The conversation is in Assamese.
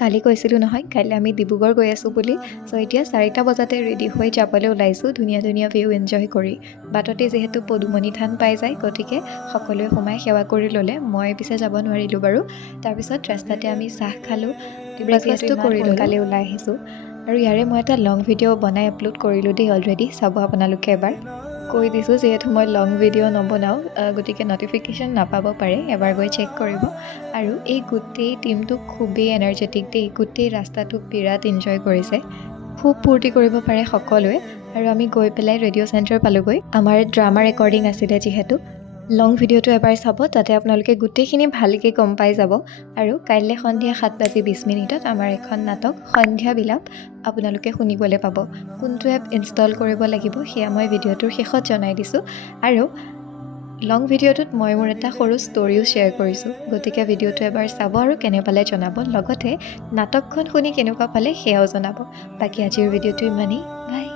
কালি কৈছিলোঁ নহয় কাইলৈ আমি ডিব্ৰুগড় গৈ আছোঁ বুলি। চ' এতিয়া 4টা বজাতে ৰেডি হৈ যাবলৈ ওলাইছোঁ ধুনীয়া ধুনীয়া ভিউ এনজয় কৰি। বাটতে যিহেতু পদুমণি থান পাই যায়, গতিকে সকলোৱে সোমাই সেৱা কৰি ল'লে। মই পিছে যাব নোৱাৰিলোঁ বাৰু। তাৰপিছত ৰাস্তাতে আমি চাহ খালোঁ, ব্ৰেকফাষ্টটো কৰি সোনকালে ওলাই আহিছোঁ। আৰু ইয়াৰে মই এটা লং ভিডিঅ' বনাই আপলোড কৰিলোঁ দেই অলৰেডি, চাব আপোনালোকে এবাৰ। কৈ দিছোঁ যিহেতু মই লং ভিডিঅ' নবনাওঁ, গতিকে নটিফিকেশ্যন নাপাব পাৰে, এবাৰ গৈ চেক কৰিব। আৰু এই গোটেই টিমটো খুবেই এনাৰ্জেটিক দেই, গোটেই ৰাস্তাটো বিৰাট এনজয় কৰিছে, খুব ফূৰ্তি কৰিব পাৰে সকলোৱে। আৰু আমি গৈ পেলাই ৰেডিঅ' চেণ্টাৰ পালোঁগৈ, আমাৰ ড্ৰামা ৰেকৰ্ডিং আছিলে যিহেতু। লং ভিডিঅ'টো এবাৰ চাব, তাতে আপোনালোকে গোটেইখিনি ভালকৈ গম পাই যাব। আৰু কাইলৈ সন্ধিয়া 7:20 আমাৰ এখন নাটক সন্ধ্যা বিলাপ আপোনালোকে শুনিবলৈ পাব। কোনটো এপ ইনষ্টল কৰিব লাগিব সেয়া মই ভিডিঅ'টোৰ শেষত জনাই দিছোঁ। আৰু লং ভিডিঅ'টোত মই মোৰ এটা সৰু ষ্টৰিও শ্বেয়াৰ কৰিছোঁ, গতিকে ভিডিঅ'টো এবাৰ চাব আৰু কেনে পালে জনাব। লগতে নাটকখন শুনি কেনেকুৱা পালে সেয়াও জনাব। বাকী আজিৰ ভিডিঅ'টো ইমানেই, বাই।